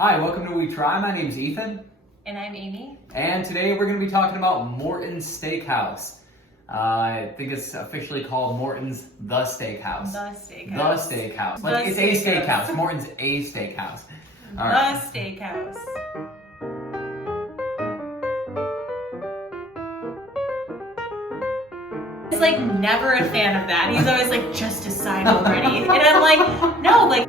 Hi, welcome to We Try. My name's Ethan. And I'm Amy. And today we're going to be talking about Morton's Steakhouse. I think it's officially called Morton's The Steakhouse. The Steakhouse. The Steakhouse. Like, it's a steakhouse. Morton's a steakhouse. All right. The Steakhouse. He's like never a fan of that. He's always like, just decide already. And I'm like, no, like.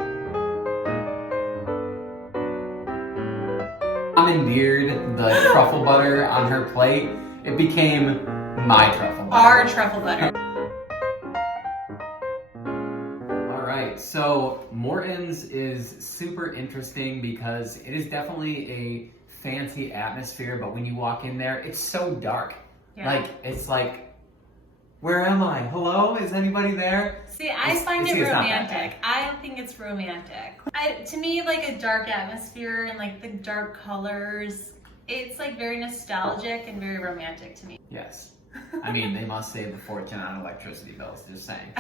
Commandeered the truffle butter on her plate. It became my truffle butter. Our truffle butter. All right, so Morton's is super interesting because it is definitely a fancy atmosphere, but when you walk in there, it's so dark. Yeah. It's like, where am I? Hello? Is anybody there? See, I find it romantic. I think it's romantic. To me, like a dark atmosphere and like the dark colors, it's like very nostalgic and very romantic to me. Yes. I mean, they must save a fortune on electricity bills, just saying.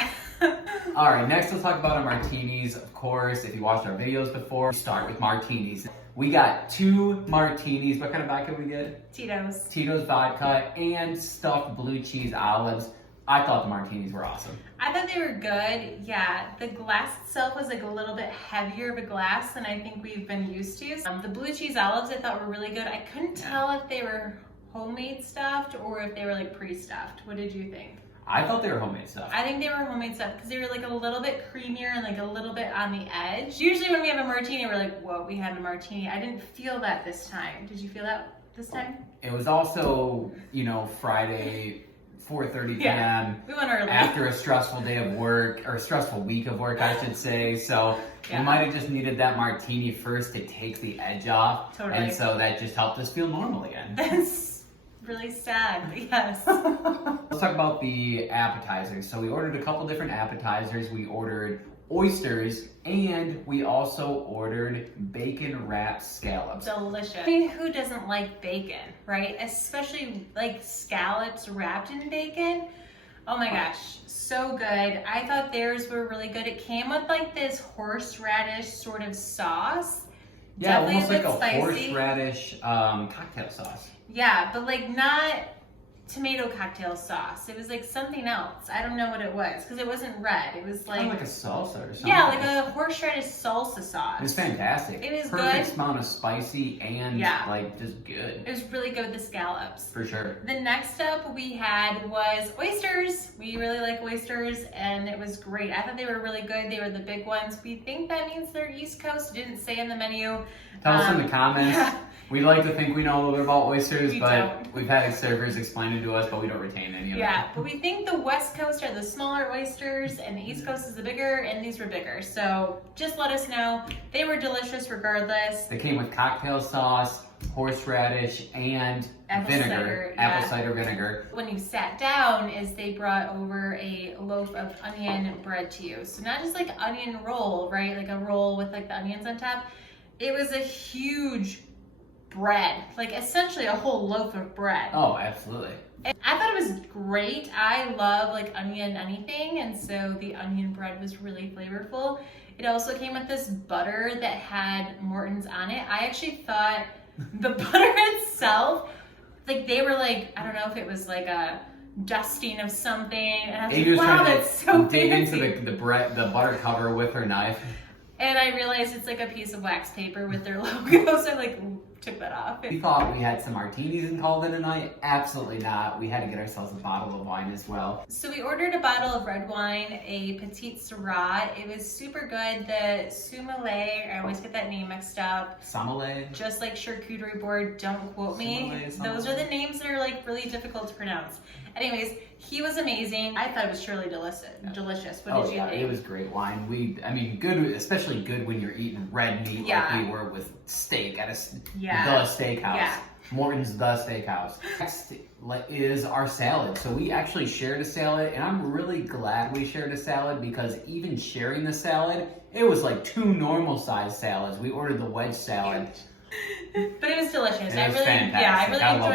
All right, next we'll talk about our martinis. Of course, if you watched our videos before, we start with martinis. We got 2 martinis. What kind of vodka we get? Tito's. Tito's vodka and stuffed blue cheese olives. I thought the martinis were awesome. I thought they were good. Yeah, the glass itself was like a little bit heavier of a glass than I think we've been used to. The blue cheese olives I thought were really good. I couldn't tell if they were homemade stuffed or if they were like pre-stuffed. What did you think? I thought they were homemade stuffed. I think they were homemade stuffed because they were like a little bit creamier and like a little bit on the edge. Usually when we have a martini, we're like, whoa, we had a martini. I didn't feel that this time. Did you feel that this time? It was also, Friday, 4:30 p.m. Yeah, we went early. After a stressful day of work, or a stressful week of work, I should say. So we might have just needed that martini first to take the edge off. Totally. And so that just helped us feel normal again. That's really sad, but yes. Let's talk about the appetizers. So we ordered a couple different appetizers. We ordered oysters, and we also ordered bacon wrapped scallops. Delicious. I mean, who doesn't like bacon, right? Especially like scallops wrapped in bacon. Oh my gosh, so good. I thought theirs were really good. It came with like this horseradish sort of sauce. Yeah, Definitely almost like a spicy. Horseradish cocktail sauce. Yeah, but like not tomato cocktail sauce. It was like something else. I don't know what it was because it wasn't red. It was Kind of like a salsa or something. Yeah, like a horseradish salsa sauce. It was fantastic. It was Perfect good. amount of spicy and like just good. It was really good with the scallops. For sure. The next up we had was oysters. We really like oysters and it was great. I thought they were really good. They were the big ones. We think that means they're East Coast. It didn't say in the menu. Tell us in the comments. Yeah. We'd like to think we know a little bit about oysters, but don't. we've had servers explain it to us, but we don't retain any of it. Yeah, but we think the West Coast are the smaller oysters and the East Coast is the bigger, and these were bigger. So just let us know. They were delicious regardless. They came with cocktail sauce, horseradish, and vinegar, apple cider vinegar. When you sat down, is they brought over a loaf of onion bread to you. So not just like onion roll, right? Like a roll with like the onions on top. It was a huge bread, like essentially a whole loaf of bread. Oh, absolutely. And I thought it was great. I love like onion anything, and so the onion bread was really flavorful. It also came with this butter that had Morton's on it. I actually thought the butter itself, like they were like, I don't know if it was like a dusting of something, and I was like, wow, that's so dig fancy. into the butter cover with her knife. And I realized it's like a piece of wax paper with their logo, so I like took that off. We thought we had some martinis and called it a night. Absolutely not. We had to get ourselves a bottle of wine as well. So we ordered a bottle of red wine, a Petite Syrah. It was super good. The Sommelier, I always get that name mixed up. Sommelier? Just like charcuterie board, don't quote me. Those are the names that are like really difficult to pronounce. Anyways, he was amazing. I thought it was surely delicious. What did you think? It was great wine. Good, especially good when you're eating red meat like we were with steak at the Steakhouse. Yeah. Morton's The Steakhouse. Next is our salad. So we actually shared a salad, and I'm really glad we shared a salad because even sharing the salad, it was like 2 normal sized salads. We ordered the wedge salad. But it was delicious. I really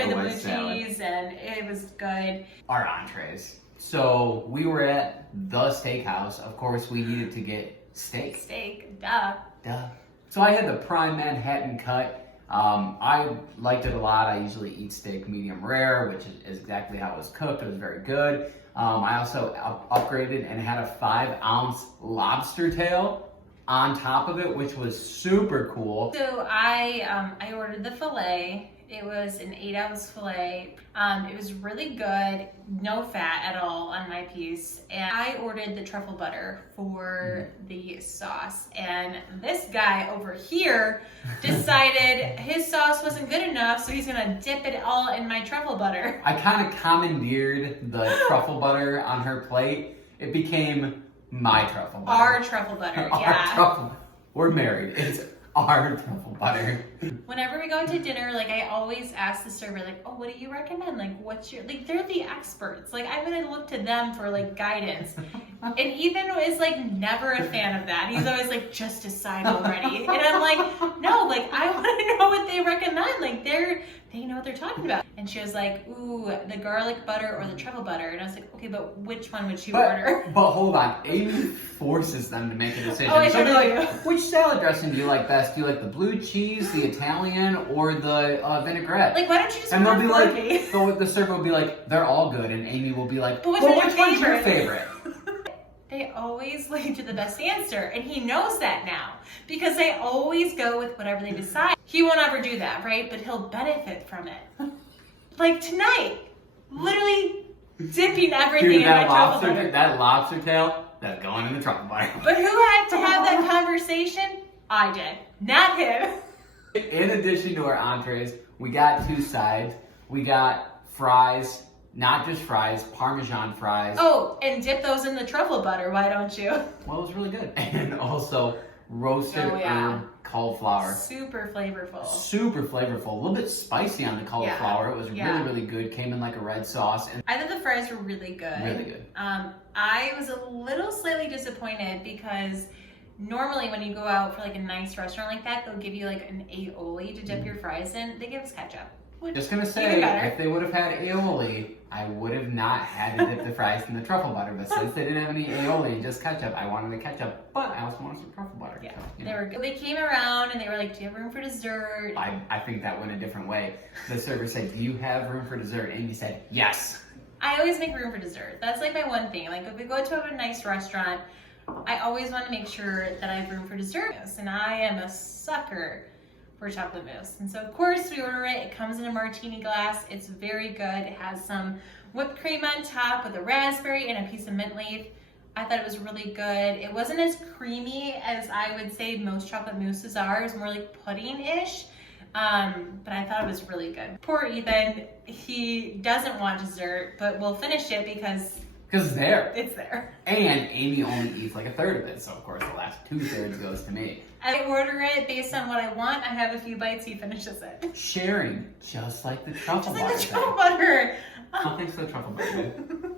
enjoyed the blue cheese and it was good. Our entrees. So we were at the Steakhouse. Of course, we needed to get steak. Steak, duh. Duh. So I had the prime Manhattan cut. I liked it a lot. I usually eat steak medium rare, which is exactly how it was cooked. It was very good. I also upgraded and had a 5-ounce lobster tail on top of it, which was super cool. So I ordered the filet. It was an 8-ounce filet. It was really good, no fat at all on my piece. And I ordered the truffle butter for the sauce. And this guy over here decided his sauce wasn't good enough, so he's gonna dip it all in my truffle butter. I kind of commandeered the truffle butter on her plate. It became my truffle butter. Our truffle butter, Our yeah. truffle. We're married. It's our truffle butter. Whenever we go out to dinner, like I always ask the server, like, oh, what do you recommend? Like, what's your, like, they're the experts. Like, I'm gonna look to them for like guidance. And Ethan is like never a fan of that. He's always like, just decide already. And I'm like, no, like I wanna know what they recommend. Like they know what they're talking about. And she was like, ooh, the garlic butter or the truffle butter. And I was like, okay, but which one would you order? But hold on, Amy forces them to make a decision. Oh, I So they're totally like, which salad dressing do you like best? Do you like the blue cheese, the Italian, or the vinaigrette? Like, why don't you just And they'll order be for like, me? so the server will be like, they're all good, and Amy will be like, But which well, one's which your one's your favorite? favorite? They always lead to the best answer, and he knows that now because they always go with whatever they decide. He won't ever do that, right? But he'll benefit from it. Like tonight, literally dipping everything Dude, in my truffle butter. that lobster tail, that's going in the truffle butter. But who had to have that conversation? I did, not him. In addition to our entrees, we got 2 sides. We got fries, not just fries, Parmesan fries. Oh, and dip those in the truffle butter, why don't you? Well, it was really good. And also roasted yeah. herb cauliflower. Super flavorful. Super flavorful. A little bit spicy on the cauliflower. It was Yeah. really, really good. Came in like a red sauce. And I thought the fries were really good. really good. I was a little slightly disappointed because normally when you go out for like a nice restaurant like that, they'll give you like an aioli to dip your fries in. They give us ketchup. Just gonna say, Even better. if they would have had aioli, I would have not had to dip the fries in the truffle butter. But since they didn't have any aioli, just ketchup, I wanted the ketchup. But I also wanted some truffle butter. Yeah, so, you they know. were good. They came around and they were like, do you have room for dessert? I think that went a different way. The server said, do you have room for dessert? And Amy said, yes. I always make room for dessert. That's like my one thing. Like if we go to a nice restaurant, I always want to make sure that I have room for dessert. And I am a sucker for chocolate mousse. And so of course we order it. It comes in a martini glass. It's very good. It has some whipped cream on top with a raspberry and a piece of mint leaf. I thought it was really good. It wasn't as creamy as I would say most chocolate mousses are. It was more like pudding-ish. But I thought it was really good. Poor Ethan, he doesn't want dessert, but we'll finish it because Because it's there. it's there. And Amy only eats like a third of it. So of course the last 2/3 goes to me. I order it based on what I want. I have a few bites, he finishes it. Sharing, just like the truffle Just butter. like the truffle butter. Oh, thanks for the truffle butter, dude.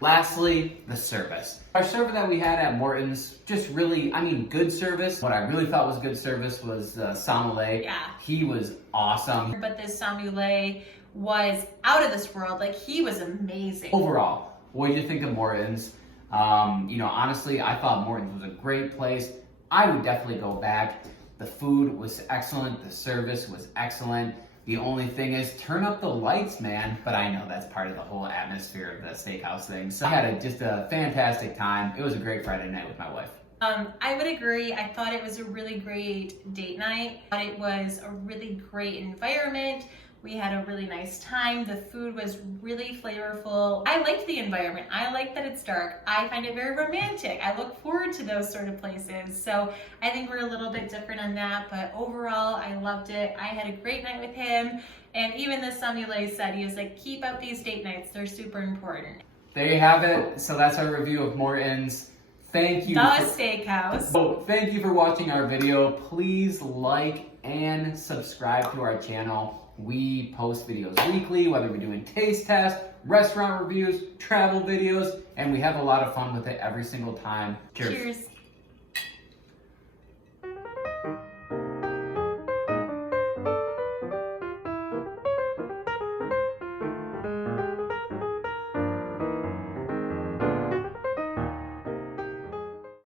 Lastly, the service. Our server that we had at Morton's, just really, good service. What I really thought was good service was the sommelier. Yeah. He was awesome. But this sommelier was out of this world. Like, he was amazing. Overall, what did you think of Morton's? Honestly, I thought Morton's was a great place. I would definitely go back. The food was excellent. The service was excellent. The only thing is, turn up the lights, man. But I know that's part of the whole atmosphere of the steakhouse thing. So I had just a fantastic time. It was a great Friday night with my wife. I would agree. I thought it was a really great date night. I thought it was a really great environment. We had a really nice time. The food was really flavorful. I liked the environment. I like that it's dark. I find it very romantic. I look forward to those sort of places. So I think we're a little bit different on that, but overall, I loved it. I had a great night with him. And even the sommelier said, he was like, keep up these date nights. They're super important. There you have it. So that's our review of Morton's. Thank you. Steakhouse. So thank you for watching our video. Please like and subscribe to our channel. We post videos weekly, whether we're doing taste tests, restaurant reviews, travel videos, and we have a lot of fun with it every single time. Cheers. Cheers.